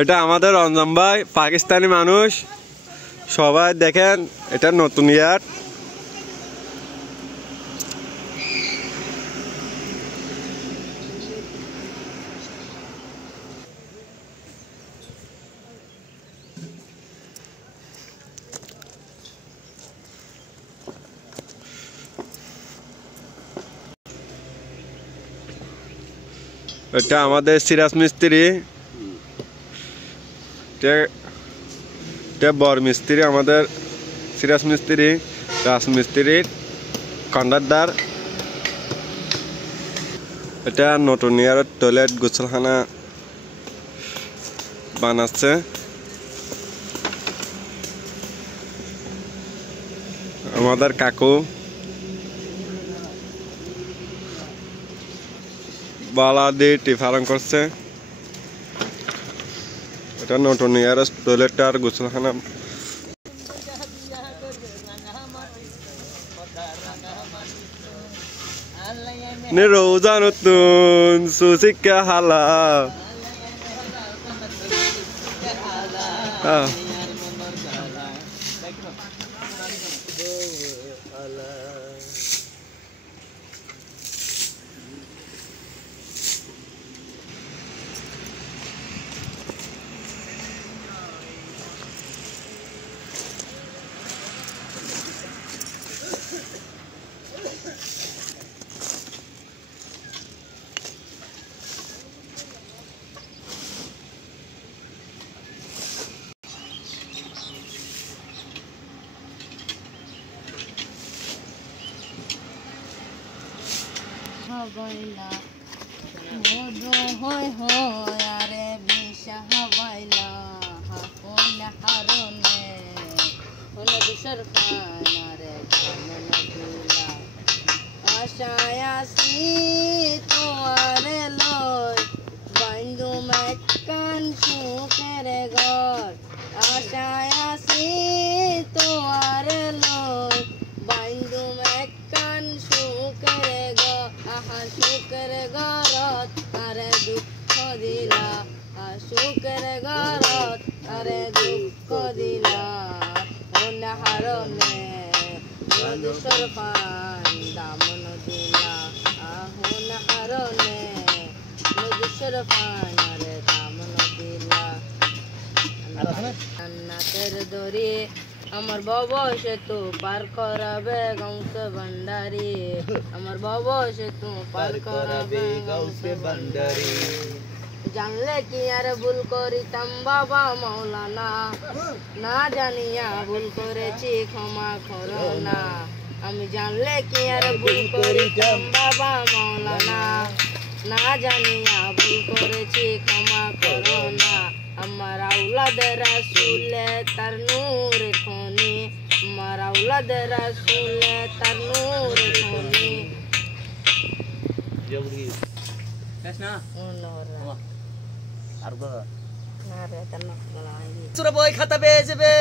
এটা আমাদের রঞ্জন ভাই পাকিস্তানি মানুষ সবাই দেখেন এটা নতুন ইয়ার এটা আমাদের সিরাজ মিস্ত্রি বর মিস্ত্রি আমাদের সিরাজ মিস্ত্রি রাজমিস্ত্রির কন্ট্রাক্টর এটা নতুন ইয়ার টয়লেট গোসলখানা বানাচ্ছে আমাদের কাকু বালা দিয়ে টিফারং করছে এটা নতুন ইয়ার টয়লেট আর গোসলখানা রোজা নতুন সুশিক্ষা হালা Havaila, modo hoy hoy, are bisha havaila, hapona harone, hona bisharfan, are kamana dula, ashaya si to are loy, bindu mekkan shukere gor, ashaya si to are loy, bindu mekkan shukere gor. শুকর গরত আরে দুঃখ দিলা শুকর গরত আরে দুঃখ দিলা হনে হারনে মধুসর পান দামন দিলা হনে হারনে মধুসর পান আরে দামন দিলা জান্নাতের দরি আমার বাবা সেতু পার করাবে গাউসে ভান্ডারি আমার বাবা সেতু পার করাবে গাউসে ভান্ডারি জানলে কি আর ভুল করিতাম বাবা মাওলানা না জানিয়া ভুল করেছি ক্ষমা করো না আমি জানলে কি আর ভুল করিতাম বাবা মাওলানা না জানিয়া ভুল করেছি ক্ষমা করো না আমার আওলাদ রাসূলে তার নূর খনি আমার আওলাদ রাসূলে তার নূর খনি জবরি কাসনা নূর আরবা না রে তার না বলা সুরা বই খাতা বেজবে